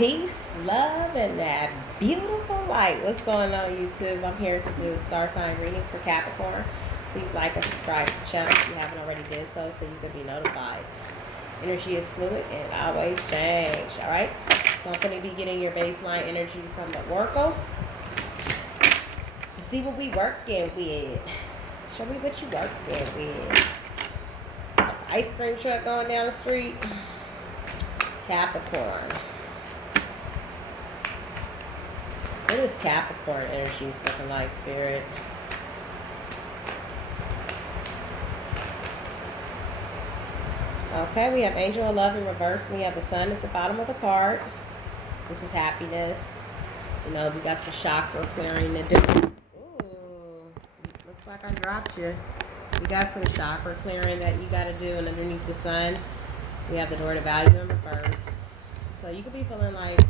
Peace, love, and that beautiful light. What's going on, YouTube? I'm here to do a star sign reading for Capricorn. Please like and subscribe to the channel if you haven't already did so you can be notified. Energy is fluid and always change, all right? So I'm going to be getting your baseline energy from the Oracle to see what we working with. Show me what you working with. Ice cream truck going down the street. Capricorn. What is Capricorn energy looking like, Spirit? Okay, we have Angel of Love in reverse. We have the Sun at the bottom of the card. This is happiness. You know, we got some chakra clearing to do. Ooh, looks like I dropped you. We got some chakra clearing that you got to do. And underneath the Sun, we have the Door to Value in reverse. So you could be feeling like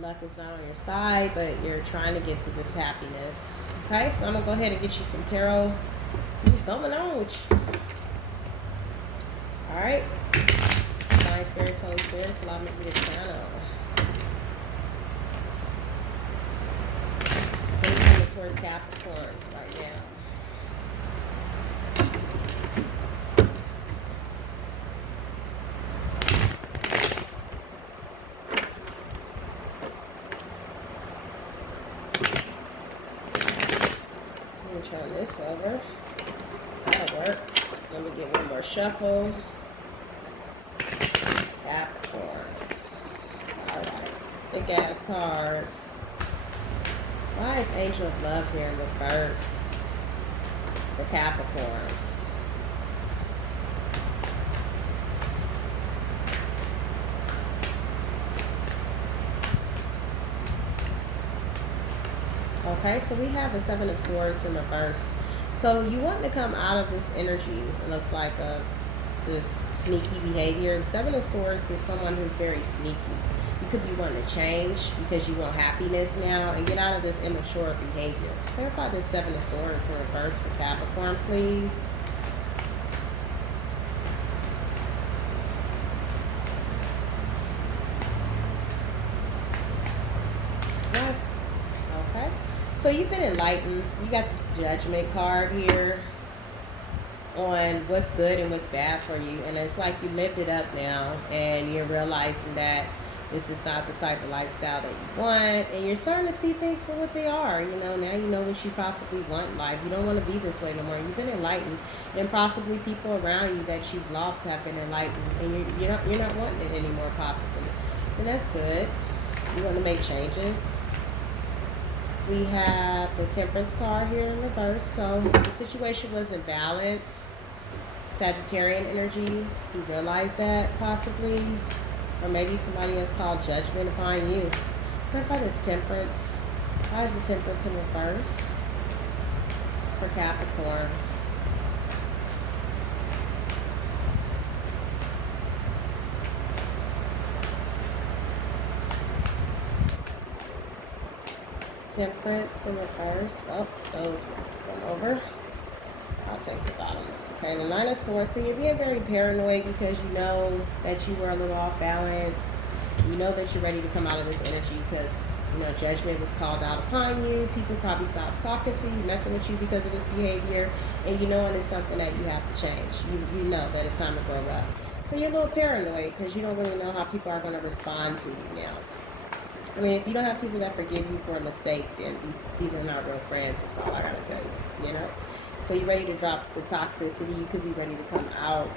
luck is not on your side, but you're trying to get to this happiness. Okay, so I'm gonna go ahead and get you some tarot. See what's going on with you. All right, Divine Spirits, Holy Spirits, allow me to channel. Please coming towards Capricorns right now. Turn this over. That'll work. Let me get one more shuffle. Capricorns. Alright. Thick ass cards. Why is Angel of Love here in reverse for Capricorns? Okay, so we have the Seven of Swords in reverse. So you want to come out of this energy, it looks like, this sneaky behavior. The Seven of Swords is someone who's very sneaky. You could be wanting to change because you want happiness now and get out of this immature behavior. Clarify this Seven of Swords in reverse for Capricorn, please. Yes. Okay. So you've been enlightened. You got the Judgment card here on what's good and what's bad for you. And it's like you lived it up now and you're realizing that this is not the type of lifestyle that you want. And you're starting to see things for what they are. You know, now you know what you possibly want in life. You don't want to be this way no more. You've been enlightened. And possibly people around you that you've lost have been enlightened. And you're not wanting it anymore, possibly. And that's good. You want to make changes. We have the Temperance card here in reverse. So the situation was in balance. Sagittarian energy. You realize that possibly. Or maybe somebody else called judgment upon you. Clarify this Temperance. Why is the Temperance in reverse for Capricorn? Temperance in reverse. Oh, those went over. I'll take the bottom one. Okay, the Nine of Swords. So you're being very paranoid because you know that you were a little off balance. You know that you're ready to come out of this energy because, you know, judgment was called out upon you. People probably stopped talking to you, messing with you because of this behavior. And you know it's something that you have to change. You know that it's time to grow up. So you're a little paranoid because you don't really know how people are going to respond to you now. I mean, if you don't have people that forgive you for a mistake, then these are not real friends. That's all I gotta tell you, you know? So you're ready to drop the toxicity. You could be ready to come out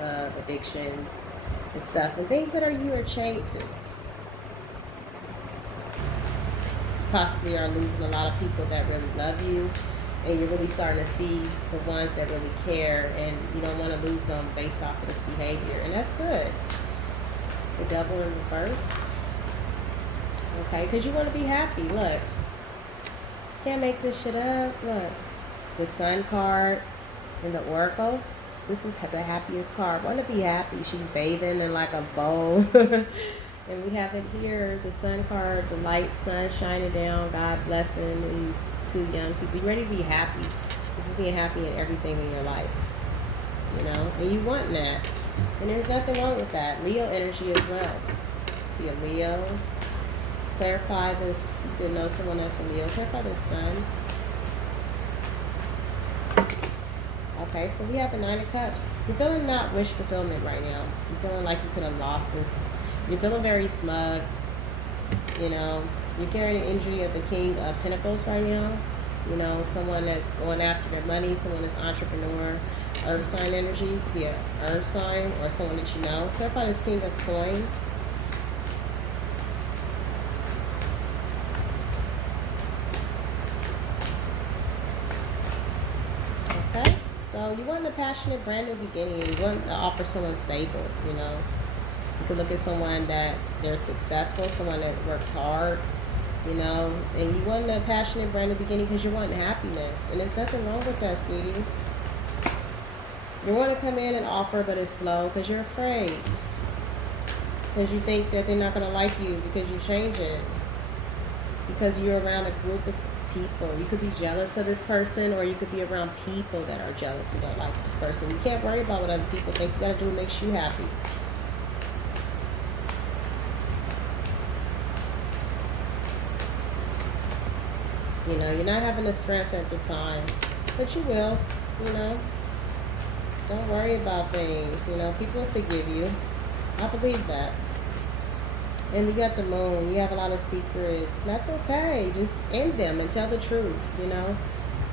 of addictions and stuff. And things that you are chained to. Possibly are losing a lot of people that really love you. And you're really starting to see the ones that really care. And you don't want to lose them based off of this behavior. And that's good. The Devil in reverse. Okay, because you want to be happy. Look, can't make this shit up. Look, the Sun card and the Oracle. This is the happiest card. Want to be happy. She's bathing in like a bowl. And we have it here, the Sun card, the light sun shining down. God blessing these two young people. You ready to be happy. This is being happy in everything in your life. You know, and you want that. And there's nothing wrong with that. Leo energy as well. Be a Leo. Clarify this. You could know someone that's a Leo. Clarify the Sun. Okay, so we have the Nine of Cups. You're feeling not wish fulfillment right now. You're feeling like you could have lost this. You're feeling very smug. You know, you're carrying the energy of the King of Pentacles right now. You know, someone that's going after their money, someone that's entrepreneur, earth sign energy, could be an earth sign or someone that you know. Clarify this King of Coins. Okay, so you want a passionate, brand new beginning. You want to offer someone stable, you know. You could look at someone that they're successful, someone that works hard, you know, and you want a passionate, brand new beginning because you're wanting happiness. And there's nothing wrong with that, sweetie. You want to come in and offer, but it's slow because you're afraid. Because you think that they're not going to like you because you change it. Because you're around a group of people. You could be jealous of this person, or you could be around people that are jealous and don't like this person. You can't worry about what other people think. You got to do what makes you happy. You know, you're not having the strength at the time, but you will, you know. Don't worry about things, you know. People will forgive you. I believe that. And you got the Moon. You have a lot of secrets. That's okay. Just end them and tell the truth, you know.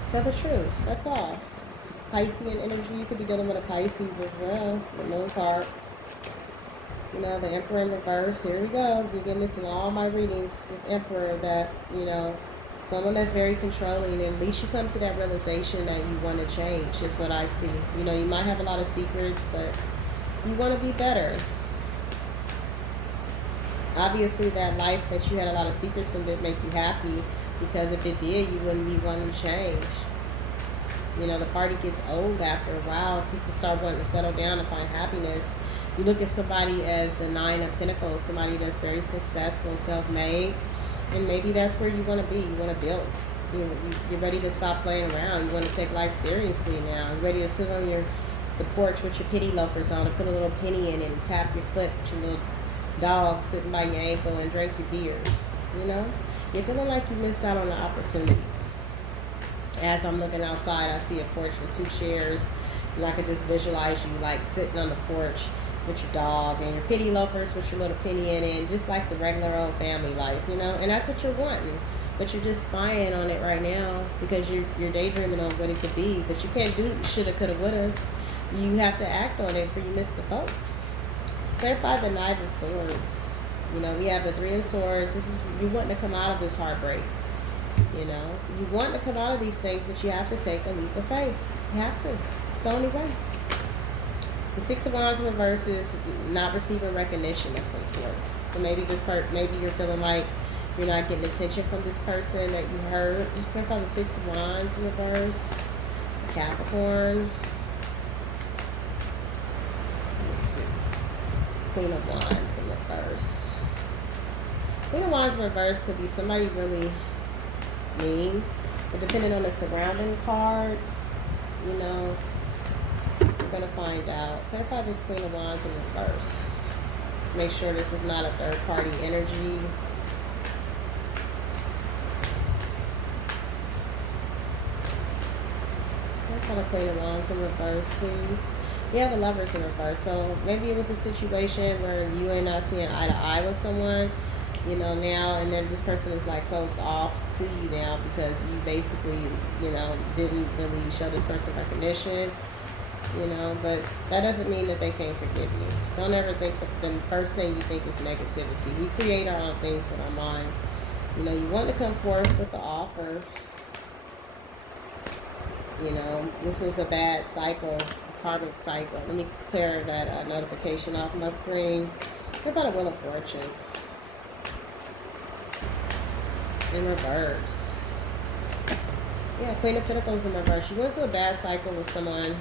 Tell the truth. That's all. Piscean energy. You could be dealing with a Pisces as well. The Moon card. You know, the Emperor in reverse. Here we go. We're getting this in all my readings. This Emperor that, you know, someone that's very controlling, and at least you come to that realization that you want to change, is what I see. You know, you might have a lot of secrets, but you want to be better. Obviously, that life that you had a lot of secrets in didn't make you happy, because if it did, you wouldn't be wanting to change. You know, the party gets old after a while. People start wanting to settle down and find happiness. You look at somebody as the Nine of Pentacles, somebody that's very successful, self-made. And maybe that's where you want to be. You want to build. You're ready to stop playing around. You want to take life seriously now. You're ready to sit on the porch with your penny loafers on and put a little penny in it and tap your foot with your little dog sitting by your ankle and drink your beer. You know? You're feeling like you missed out on the opportunity. As I'm looking outside, I see a porch with 2 chairs. And I could just visualize you like sitting on the porch with your dog and your penny loafers with your little penny in it, just like the regular old family life, you know. And that's what you're wanting, but you're just spying on it right now because you're daydreaming on what it could be. But you can't do shoulda, coulda, wouldas. You have to act on it before you miss the boat. Clarify the Knight of Swords. You know, we have the 3 of Swords. This is you wanting to come out of this heartbreak. You know, you want to come out of these things, but you have to take a leap of faith. You have to. It's the only way. The 6 of Wands in reverse is not receiving recognition of some sort. So maybe maybe you're feeling like you're not getting attention from this person that you heard. Clarify the 6 of Wands in reverse. Capricorn. Let me see. Queen of Wands in reverse. Queen of Wands in reverse could be somebody really mean, but depending on the surrounding cards, you know, we're going to find out. Clarify this Queen of Wands in reverse. Make sure this is not a third-party energy. Clarify the Queen of Wands in reverse, please. You have the Lovers in reverse. So maybe it was a situation where you are not seeing eye to eye with someone, you know, now, and then this person is like closed off to you now because you basically, you know, didn't really show this person recognition. You know, but that doesn't mean that they can't forgive you. Don't ever think the first thing you think is negativity. We create our own things in our mind. You know, you want to come forth with the offer. You know, this was a bad cycle, a karmic cycle. Let me clear that notification off my screen. What about a Wheel of Fortune? In reverse. Yeah, Queen of Pentacles in reverse. You went through a bad cycle with someone.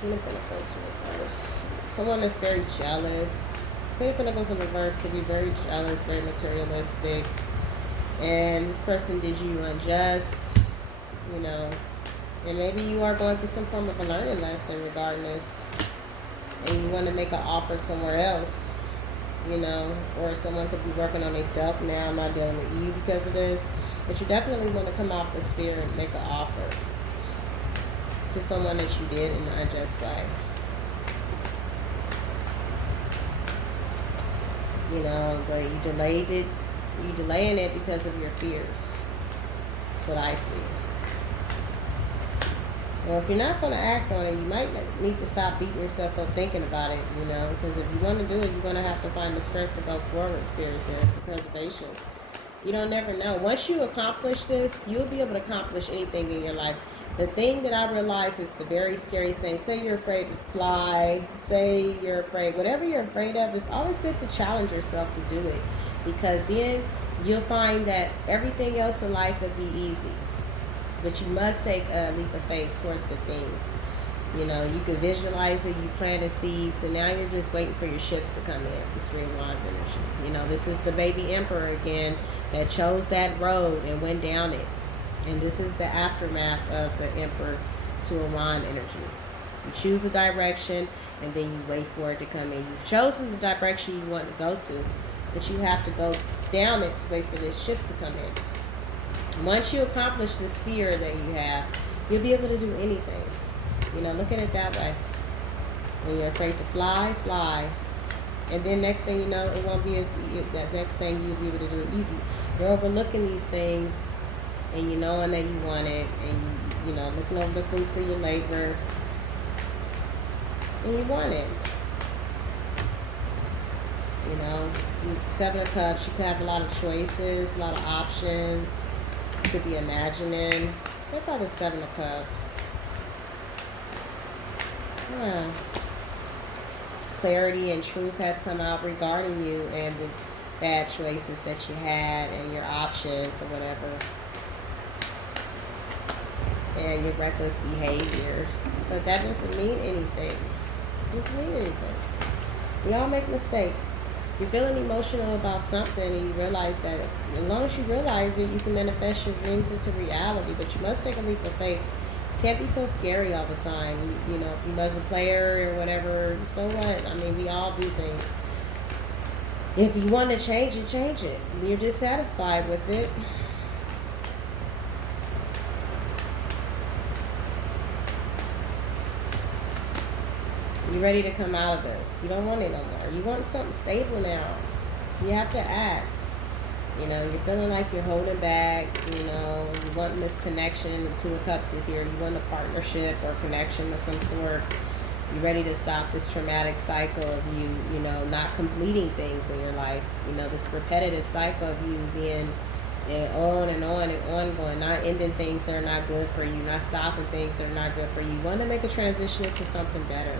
Queen of Pentacles in reverse. Someone that's very jealous. Queen of Pentacles in reverse could be very jealous, very materialistic. And this person did you unjust, you know. And maybe you are going through some form of a learning lesson regarding this. And you want to make an offer somewhere else. you know, or someone could be working on themselves now. I'm not dealing with you because of this. But you definitely want to come off the sphere and make an offer to someone that you did in an unjust way. You know, but you delayed it. You delaying it because of your fears. That's what I see. Well, if you're not going to act on it, you might need to stop beating yourself up thinking about it, you know, because if you want to do it, you're going to have to find the strength to go forward, Spirit says, the preservations. You don't never know. Once you accomplish this, you'll be able to accomplish anything in your life. The thing that I realize is the very scariest thing. Say you're afraid to fly. Say you're afraid. Whatever you're afraid of, it's always good to challenge yourself to do it. Because then you'll find that everything else in life will be easy. But you must take a leap of faith towards the things. You know, you can visualize it, you planted seeds, and now you're just waiting for your ships to come in, the Stream Wands energy. You know, this is the baby emperor again that chose that road and went down it. And this is the aftermath of the Emperor to a Wand energy. You choose a direction, and then you wait for it to come in. You've chosen the direction you want to go to, but you have to go down it to wait for the ships to come in. Once you accomplish this fear that you have, you'll be able to do anything. You know, look at it that way. When you're afraid to fly, fly. And then next thing you know, it won't be as, that next thing you'll be able to do it easy. You're overlooking these things, and you knowing that you want it, and you know, looking over the fruits of your labor, and you want it. You know, Seven of Cups, you could have a lot of choices, a lot of options. You could be imagining. What about the Seven of Cups? Yeah. Clarity and truth has come out regarding you and the bad choices that you had and your options or whatever. And your reckless behavior. But that doesn't mean anything. It doesn't mean anything. We all make mistakes. You're feeling emotional about something and you realize that as long as you realize it, you can manifest your dreams into reality. But you must take a leap of faith. You can't be so scary all the time. You know, if you was a player or whatever, so what? I mean, we all do things. If you want to change it, change it. You're dissatisfied with it. You're ready to come out of this. You don't want it no more. You want something stable now. You have to act. You know, you're feeling like you're holding back. You know, you want this connection. Two of Cups is here. You want a partnership or connection of some sort. You're ready to stop this traumatic cycle of you know, not completing things in your life. You know, this repetitive cycle of you being on and on and ongoing, not ending things that are not good for you, not stopping things that are not good for you. You want to make a transition into something better.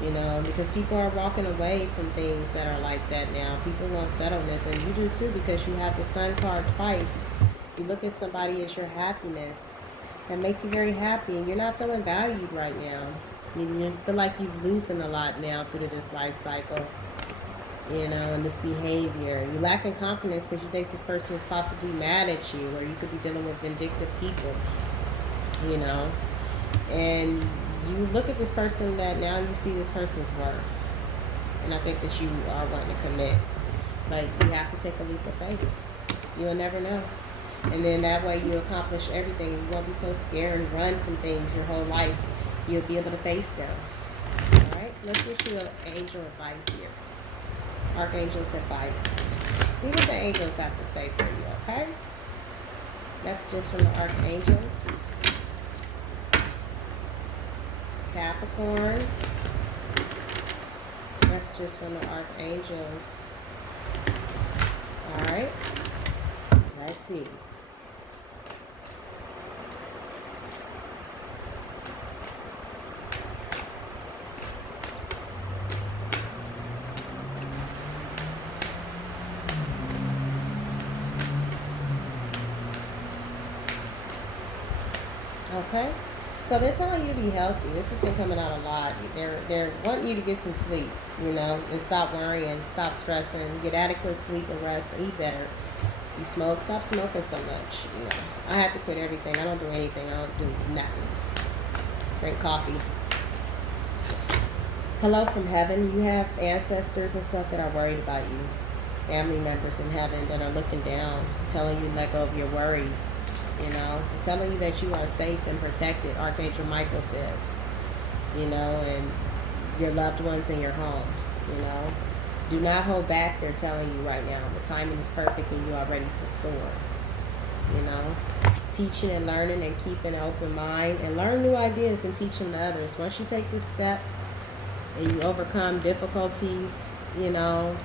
You know, because people are walking away from things that are like that now. People want settleness, and you do too because you have the Sun card twice. You look at somebody as your happiness and make you very happy, and you're not feeling valued right now. You feel like you're losing a lot now through this life cycle, you know, and this behavior. You're lacking confidence because you think this person is possibly mad at you, or you could be dealing with vindictive people, you know, and you look at this person that now you see this person's worth. And I think that you are wanting to commit. But you have to take a leap of faith. You'll never know. And then that way you accomplish everything. You won't be so scared and run from things your whole life. You'll be able to face them. Alright, so let's get you an angel advice here. Archangel's advice. See what the angels have to say for you, okay? Messages from the archangels. Capricorn. Messages from the archangels. Alright. Let's see. Okay. So they're telling you to be healthy. This has been coming out a lot. They're wanting you to get some sleep, you know, and stop worrying, stop stressing, get adequate sleep and rest, eat better. You smoke, stop smoking so much. You know, I have to quit everything. I don't do anything. I don't do nothing. Drink coffee. Hello from heaven. You have ancestors and stuff that are worried about you. Family members in heaven that are looking down, telling you to let go of your worries. You know, telling you that you are safe and protected. Archangel Michael says, you know, and your loved ones in your home, you know. Do not hold back, they're telling you right now. The timing is perfect and you are ready to soar, you know. Teaching and learning and keeping an open mind and learn new ideas and teach them to others. Once you take this step and you overcome difficulties, you know,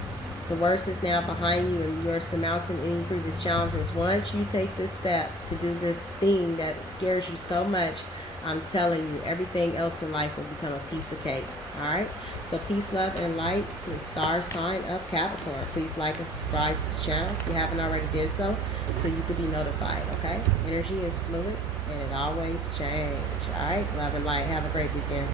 the worst is now behind you and you're surmounting any previous challenges. Once you take this step to do this thing that scares you so much, I'm telling you, everything else in life will become a piece of cake. All right? So peace, love, and light to the star sign of Capricorn. Please like and subscribe to the channel if you haven't already did so you could be notified, okay? Energy is fluid and it always changes. All right? Love and light. Have a great weekend.